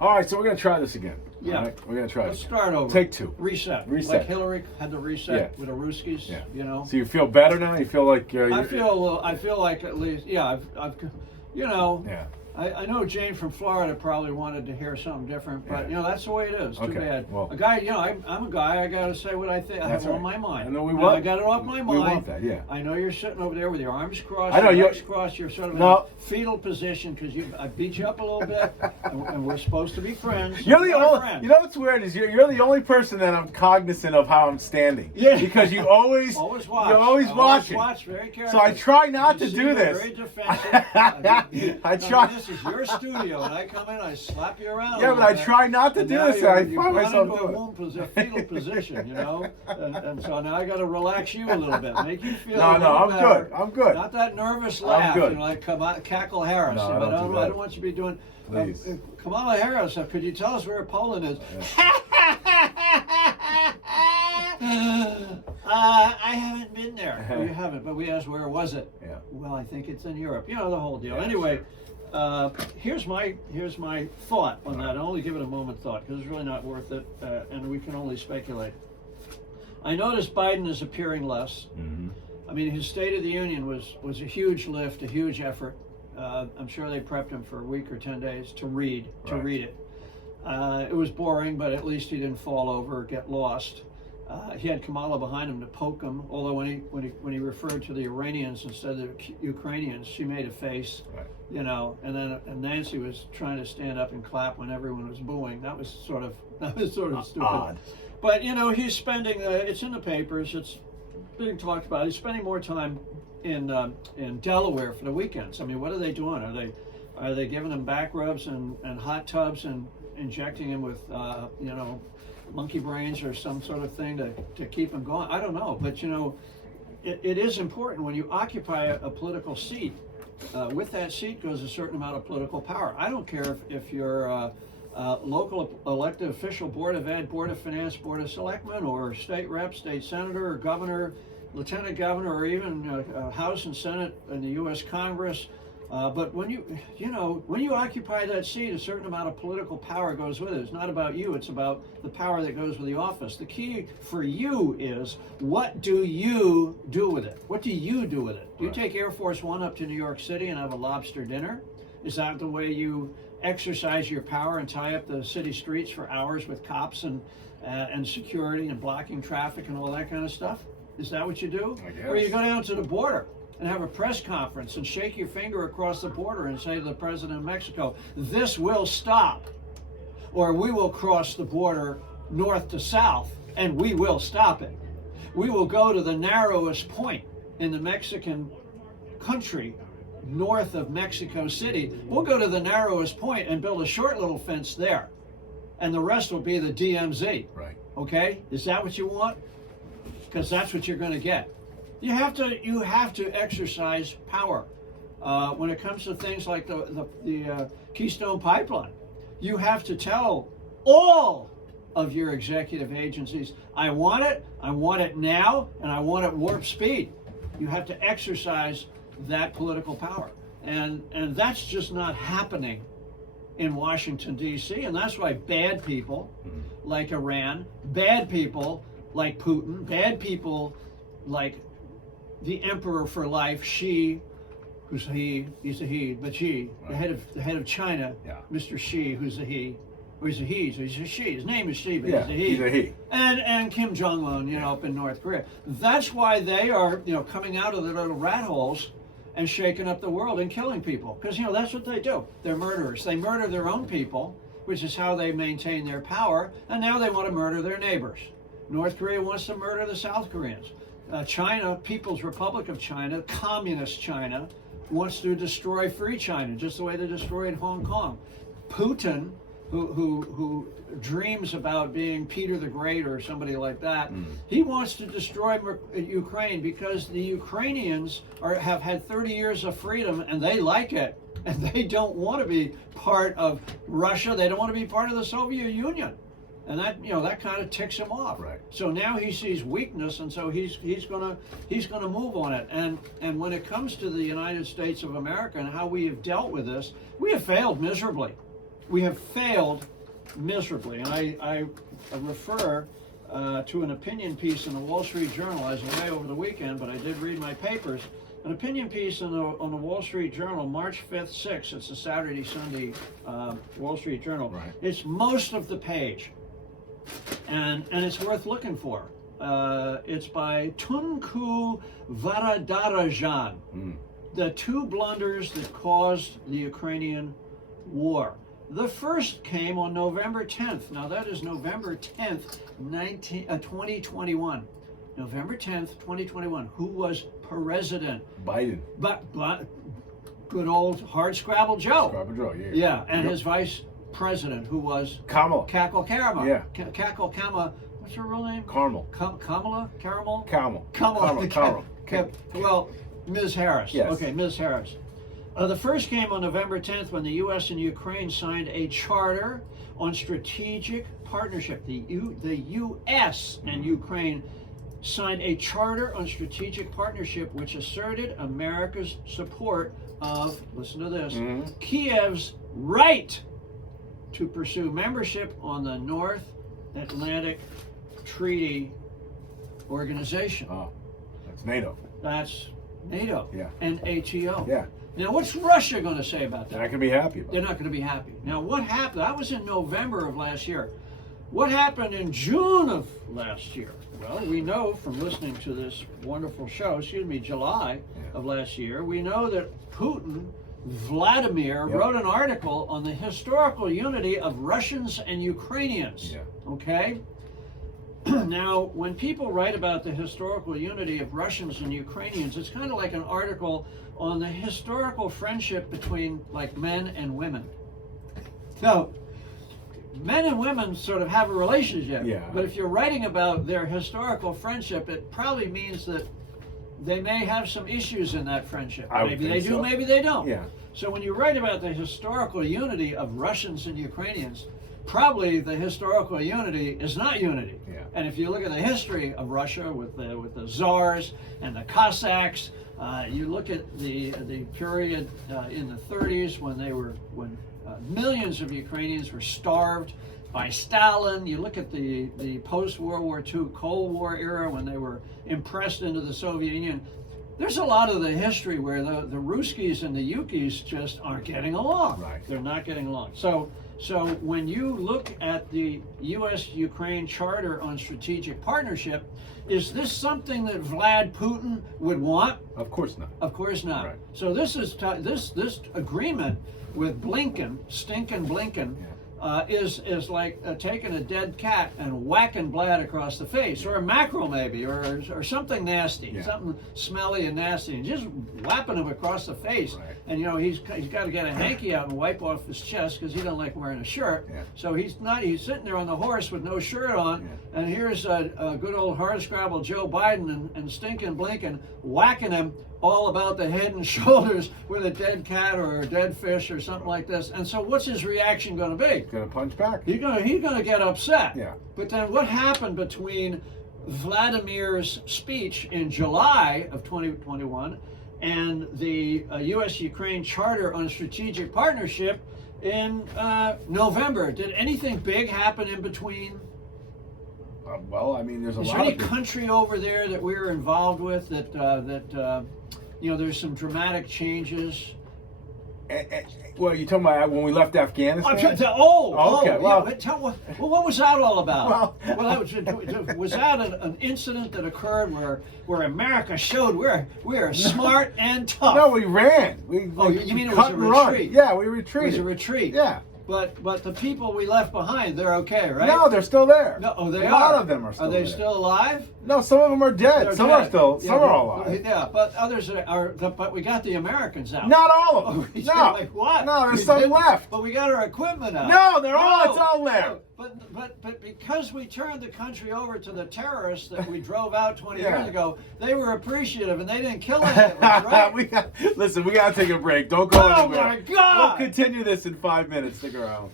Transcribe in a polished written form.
All right, so we're gonna try this again. Yeah. All right? We're gonna try. Let's it start over. Take two. Reset. Reset. Like Hillary had to reset Yeah. with the Ruskies. Yeah. You know. So you feel better now? You feel like I feel like at least, yeah, I've you know, Yeah. I know Jane from Florida probably wanted to hear something different, but Yeah. that's the way it is. Too Okay, bad. well- a guy, I'm a guy. I got to say what I think. I have That's it on right. my mind. I know we Now, want- I got it off my we mind. want that, yeah. I know you're sitting over there with your arms crossed. I know, your you're- legs crossed. You're sort of in No. a fetal position because I beat you up a little bit, and we're supposed to be friends. You're the We're only. friends. You know what's weird is you're the only person that I'm cognizant of how I'm standing. Yeah. Because you always Always watch. You're always I watching. Watch very carefully. So I try not You to see do you're this. Very defensive. I try. This is your studio, and I come in, I slap you around. Yeah, a but I little bit. try not to And do now this. you're- I you've find gone myself into doing a fetal position, and so now I got to relax you a little bit, make you feel. No, a no, little I'm better. good. I'm good. Not that nervous laugh, good. like Cackle Harris. No, I but don't do that. I don't want you to be doing. Please. Kamala Harris, could you tell us where Poland is? I haven't been there. Oh, you haven't, but we asked where was it? Yeah. Well, I think it's in Europe. You know the whole deal. Yeah, Anyway, here's my thought on that. I'll only give it a moment thought because it's really not worth it, and we can only speculate. I noticed Biden is appearing less. Mm-hmm. I mean, his State of the Union was a huge lift, a huge effort. I'm sure they prepped him for a week or 10 days to read it. It was boring, but at least he didn't fall over or get lost. He had Kamala behind him to poke him. Although when he referred to the Iranians instead of the Ukrainians, she made a face, Right. And Nancy was trying to stand up and clap when everyone was booing. That was sort of stupid. Odd. But he's spending. It's in the papers. It's being talked about. He's spending more time in Delaware for the weekends. I mean, what are they doing? Are they giving him back rubs and hot tubs and injecting him with monkey brains or some sort of thing to keep him going? I don't know, but it is important when you occupy a political seat. With that seat goes a certain amount of political power. I don't care if you're local elected official, Board of Ed, Board of Finance, Board of Selectmen, or state rep, state senator, or governor, lieutenant governor, or even House and Senate in the U.S. Congress. But when you occupy that seat, a certain amount of political power goes with it. It's not about you, it's about the power that goes with the office. The key for you is, what do you do with it? What do you do with it? Do you take Air Force One up to New York City and have a lobster dinner? Is that the way you exercise your power and tie up the city streets for hours with cops and security and blocking traffic and all that kind of stuff? Is that what you do? I guess. Or you go down to the border and have a press conference and shake your finger across the border and say to the president of Mexico, this will stop, or we will cross the border north to south and we will stop it. We will go to the narrowest point in the Mexican country north of Mexico City. We'll go to the narrowest point and build a short little fence there, and the rest will be the DMZ. Right. Okay? Is that what you want? Because that's what you're going to get. You have to exercise power. When it comes to things like the Keystone Pipeline, you have to tell all of your executive agencies, I want it now, and I want it warp speed. You have to exercise that political power. And that's just not happening in Washington, D.C., and that's why bad people like Iran, bad people like Putin, bad people like the Emperor for life, Xi, who's a he, he's a he, but Xi, Right. the head of China, Yeah. Mr. Xi, who's a he, or he's a he, so he's a she. His name is Xi, but Yeah, he's a he. he's a he. And Kim Jong-un, up in North Korea. That's why they are, coming out of their little rat holes and shaking up the world and killing people. Because, that's what they do. They're murderers. They murder their own people, which is how they maintain their power, and now they want to murder their neighbors. North Korea wants to murder the South Koreans. China, People's Republic of China, Communist China, wants to destroy free China, just the way they destroyed Hong Kong. Putin, who dreams about being Peter the Great or somebody like that, he wants to destroy Ukraine because the Ukrainians have had 30 years of freedom and they like it, and they don't want to be part of Russia. They don't want to be part of the Soviet Union. And that kind of ticks him off. Right. So now he sees weakness, and so he's gonna move on it. And when it comes to the United States of America and how we have dealt with this, we have failed miserably. we have failed miserably. And I refer to an opinion piece in the Wall Street Journal. I was away over the weekend, but I did read my papers. An opinion piece on the Wall Street Journal, March 5th, 6th. It's a Saturday, Sunday Wall Street Journal. Right. It's most of the page, and it's worth looking for. It's by Tunku Varadarajan, The Two Blunders That Caused the Ukrainian War. The first came on November 10th. Now that is November 10th, 2021. November 10th, 2021. Who was president? Biden. But good old Hardscrabble Joe. Scrabble Joe, yeah. Yeah, and his vice president, who was Kamala. Cackle Karama. Yeah. Cackle Kama. What's her real name? Carmel. Kamala? Caramel? Kamala. Well, Ms. Harris. Yes. Okay, Ms. Harris. The first came on November 10th when the U.S. and Ukraine signed a charter on strategic partnership. The U.S. and Ukraine signed a charter on strategic partnership which asserted America's support of, listen to this, Kiev's right to pursue membership on the North Atlantic Treaty Organization. Oh, that's NATO. That's NATO. Yeah. And NATO. Yeah. Now, what's Russia going to say about that? They're not going to be happy about They're not going to be happy. Now, what happened? That was in November of last year. What happened in June of last year? Well, we know from listening to this wonderful show, July of last year, we know that Vladimir wrote an article on the historical unity of Russians and Ukrainians. Yeah. Okay? Now, when people write about the historical unity of Russians and Ukrainians, it's kind of like an article on the historical friendship between, like, men and women. Now, men and women sort of have a relationship, but if you're writing about their historical friendship, it probably means that they may have some issues in that friendship. Maybe they do, maybe they don't. Yeah. So when you write about the historical unity of Russians and Ukrainians, probably the historical unity is not unity. Yeah. And if you look at the history of Russia with the Tsars and the Cossacks, you look at the period in the 30s when millions of Ukrainians were starved by Stalin. You look at the post-World War II Cold War era when they were impressed into the Soviet Union. There's a lot of the history where the Ruskies and the Yukis just aren't getting along. Right. They're not getting along. So when you look at the U.S.-Ukraine Charter on Strategic Partnership, is this something that Vlad Putin would want? Of course not. Of course not. Right. So this is this agreement with Blinken, stinking Blinken, is like taking a dead cat and whacking Vlad across the face, or a mackerel maybe, or something nasty, something smelly and nasty, and just whapping him across the face. Right. And he's got to get a hanky out and wipe off his chest because he doesn't like wearing a shirt. Yeah. So he's sitting there on the horse with no shirt on, and here's a good old hardscrabble Joe Biden and stinking Blinken whacking him all about the head and shoulders with a dead cat or a dead fish or something like this. And so what's his reaction going to be? He's going to punch back. He's going to get upset. Yeah. But then what happened between Vladimir's speech in July of 2021 and the U.S.-Ukraine Charter on Strategic Partnership in November? Did anything big happen in between? Well, I mean, there's a lot. Is there any country over there that we're involved with that there's some dramatic changes? Well, you talking about when we left Afghanistan? Okay. Well, What was that all about? Well, was that an incident that occurred where America showed we're smart and tough? No, we ran. You mean it was cut a and run. retreat? Yeah, we It retreated. was a retreat. Yeah. But the people we left behind, they're okay, right? No, they're still there. No, they a are. lot of them are still Are they there. still alive? No, some of them are dead. They're Some dead. are still. Yeah, some are alive. Yeah, but others are. But we got the Americans out. Not all of them. We did, No. like what? No, there's We some did? left. But we got our equipment out. No, they're all. No. It's all there. No. But because we turned the country over to the terrorists that we drove out 20 years ago, they were appreciative and they didn't kill any of us, right? we got to take a break. Don't go Oh anywhere. my God! We'll continue this in 5 minutes. Stick around.